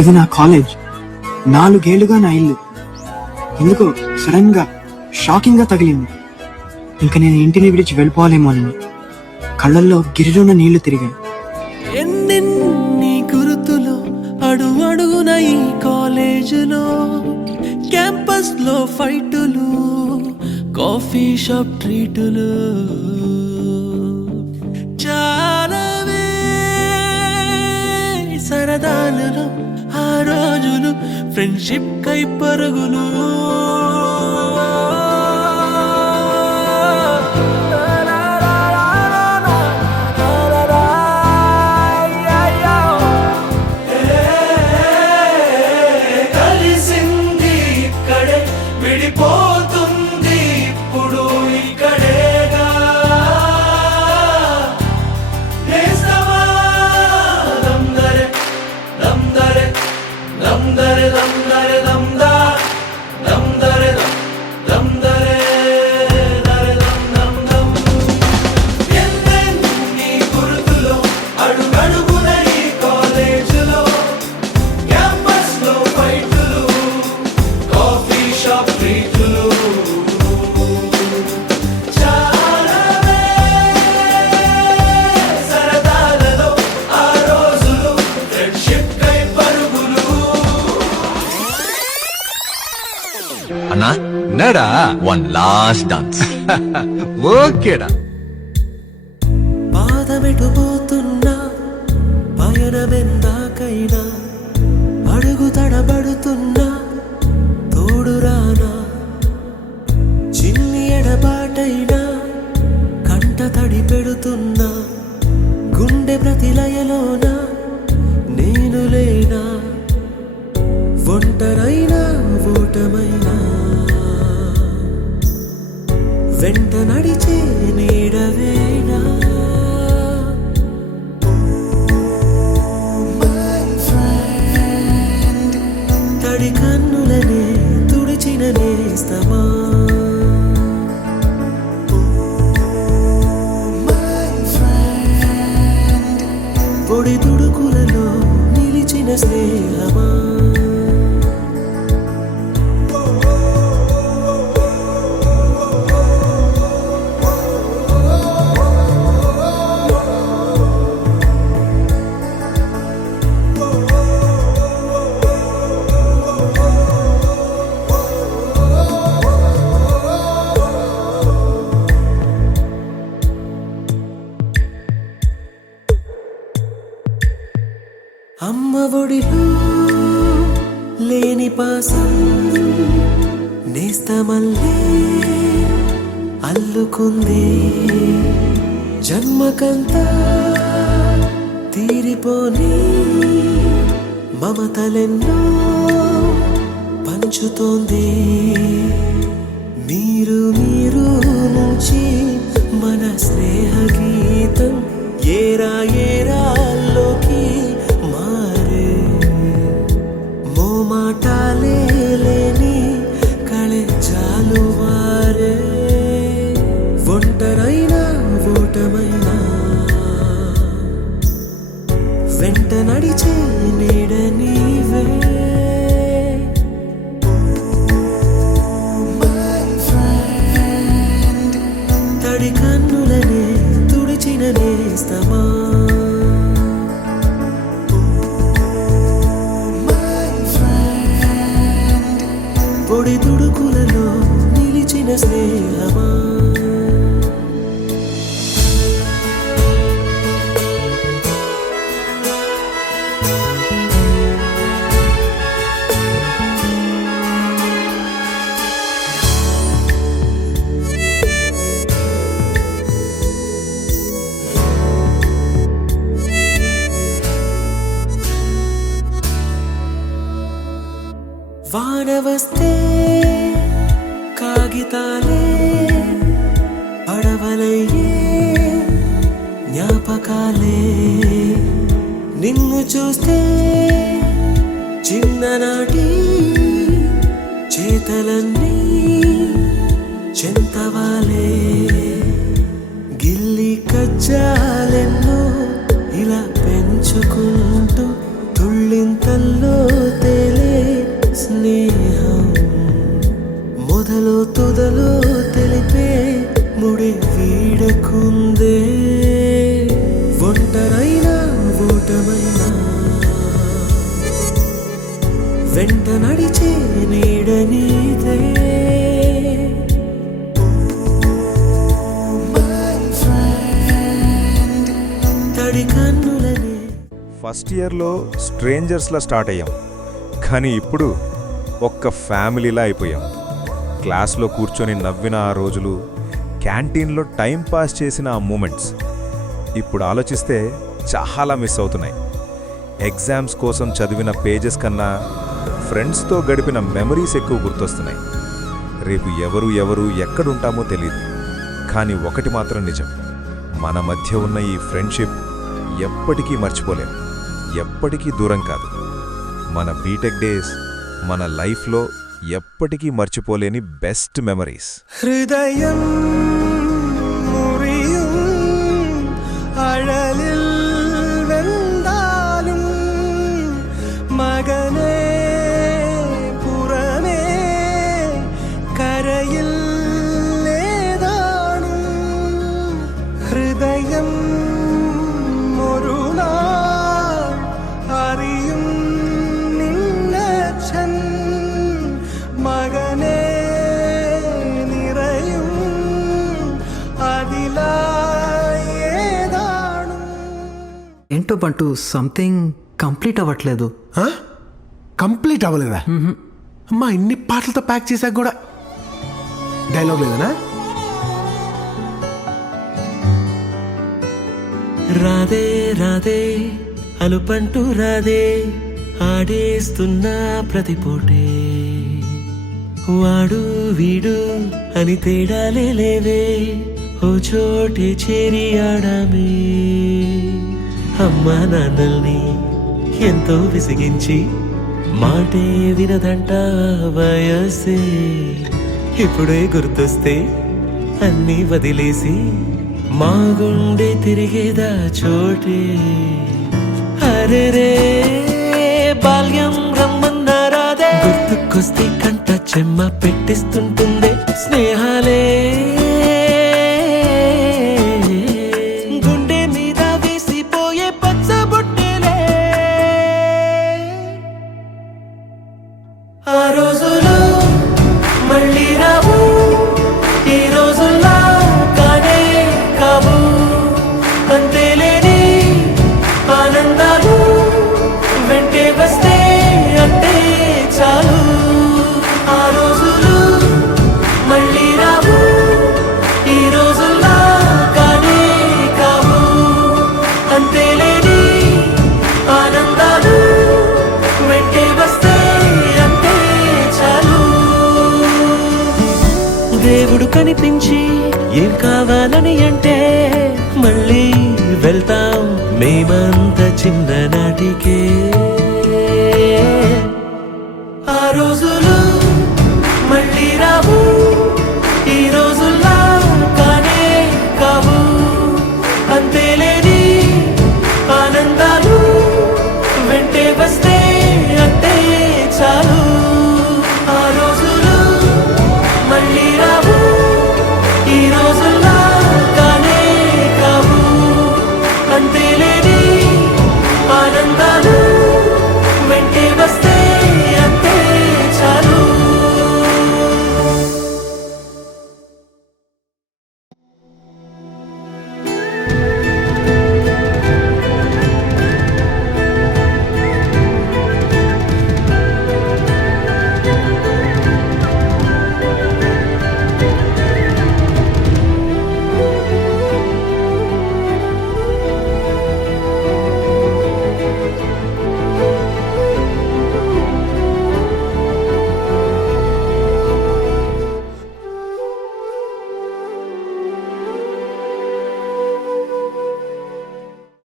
ఇది నా కాలేజ్, 4 ఏళ్లుగా నా ఇల్లు. ఎందుకో సడన్ గా షాకింగ్ గా తగిలింది. ఇంక నేను ఇంటిని విడిచి వెళ్ళిపోవాలేమోనని కళ్ళల్లో గిరిజున్న నీళ్లు తిరిగాయి. ఎన్నెన్ని గుర్తులు అడుగడుగున ఈ కాలేజీలో, క్యాంపస్ లో ఫైటులు, కాఫీ షాప్ ట్రీటులు, చాలావే సరదాలలో ఆ రోజులు, ఫ్రెండ్షిప్ కై పరుగులు. విడిపోతుంది ఇప్పుడు ఇక్కడేగా, నేస్తమా దమ్దరే దమ్దరే దమ్దరే దమ్దరే దమ్దా దమ్దరే దమ్దరే దరే దమ్ దమ్ దమ్. ఎన్నెన్ని గుర్తులో అడుగడుగున ఈ కాలేజీలో, క్యాంపస్ లో ఫైటులు, కాఫీ షాప్ ట్రీటులు, చాలావే సరదాలలో ఆ రోజులు, ఫ్రెండ్షిప్ కై పరుగులు. అన్నా నడా వన్ లాస్ట్ డాన్స్. ఓకేడా. పాదమెటుపోతున్నా పయనమెందాకైనా, అడుగు తడబడుతున్నా తోడురానా, చిన్ని ఎడబాటైనా కంట తడి పెడుతున్నా, గుండె ప్రతిలయలోన నేను లేనా, ఒంటరైనా ఓటమైనా వెంట నడిచే నీడవేనా. తడి కన్నులనే తుడిచిన నేస్తమా, పొడి తుడుకులలో నిలిచిన స్నేహమా. అమ్మ ఒడిలో లేని పాసం నేస్తమల్లే అల్లుకుంది, జన్మకంతా తీరిపోని మమతలెన్నో పంచుతోంది. మీరు మీరు నుంచి మన స్నేహ గీతం ఏరా ఏరాల్లోకి మారే, మోమాటాలే లేని కళెజాలు వారే, ఒంటరైనా ఓటమైనా వెంట నడిచే నీడ నీవే. తడి కన్నులనే తుడిచిన నేస్తమా, పొడి తుడుకులలో నిలిచిన స్నేహమా. వాన వస్తే కాగితాలే పడవలయ్యే జ్ఞాపకాలే, నిన్ను చూస్తే చిన్ననాటి చేతలన్నీ చెంతవాలే, గిల్లి కజ్జాలెన్నో ఇలా పెంచుకుంటూ తుళ్ళి కౌగిలింతల్లో తేలే స్నేహం మొదలో తుదలో తెలిపే ముడి వీడకుందే ఒంటరైనా ఓటమైనా వెంట నడిచే నీడ నీదే తడి కన్నులనే ఫస్ట్ ఇయర్లో స్ట్రేంజర్స్లా స్టార్ట్ అయ్యాం, కానీ ఇప్పుడు ఒక్క ఫ్యామిలీలా అయిపోయాం. క్లాస్లో కూర్చొని నవ్విన ఆ రోజులు, క్యాంటీన్లో టైం పాస్ చేసిన ఆ మూమెంట్స్ ఇప్పుడు ఆలోచిస్తే చాలా మిస్ అవుతున్నాయి. ఎగ్జామ్స్ కోసం చదివిన పేజెస్ కన్నా ఫ్రెండ్స్తో గడిపిన మెమరీస్ ఎక్కువ గుర్తొస్తున్నాయి. రేపు ఎవరు ఎక్కడుంటామో తెలియదు, కానీ ఒకటి మాత్రం నిజం, మన మధ్య ఉన్న ఈ ఫ్రెండ్షిప్ ఎప్పటికీ మర్చిపోలేం, ఎప్పటికీ దూరం కాదు. మన బీటెక్ డేస్ మన లైఫ్లో ఎప్పటికీ మర్చిపోలేని బెస్ట్ మెమరీస్. ഹൃദയം മുറിയും അഴലിൽ വെന്താലും മകനെ പുറമേ കരയിൽ ഏതാണും ഹൃദയം ഒരു നാൾ അറിയും നിന്നച്ഛൻ മകനെ നിറയും അതിലായേതാണും. ఏంటో బంటూ సంథింగ్ కంప్లీట్ అవ్వట్లేదు. కంప్లీట్ అవ్వలేదా? అమ్మా ఇన్ని పాటలతో ప్యాక్ చేశాక కూడా డైలాగ్ లేదనా? రాధే రాధే అలుపంటూ రాధే ఆడేస్తున్నా ప్రతి పూటే వాడు వీడు అని తేడాలే లేవే ఓ చోటే చేరి ఆడామే. అమ్మా నాన్నల్ని ఎంతో విసిగించి మాటే వినదంట వయసే ఇప్పుడే గుర్తొస్తే అన్నీ వదిలేసి మా గుండె తిరిగేదా చోటే. అరే రే బాల్యం రమ్మన్నారాదే గుర్తుకొస్తే కంట చెమ్మ పెట్టిస్తుంటుందే స్నేహాలే గుండె మీద వేసిపోయే పచ్చబొట్టెలే. ఆ రోజులు మళ్ళీ రావు, ఈ రోజుల్లా కానే కావు, అంతేలేని ఆనందాలు వెంటే వస్తే అంటే చాలు. ఆ రోజులు మళ్ళీ రావు, ఈ రోజుల్లా కానే కావు, అంతేలేని ఆనందాలు వెంటే వస్తే అంటే చాలు. దేవుడు కనిపించి ఏం కావాలి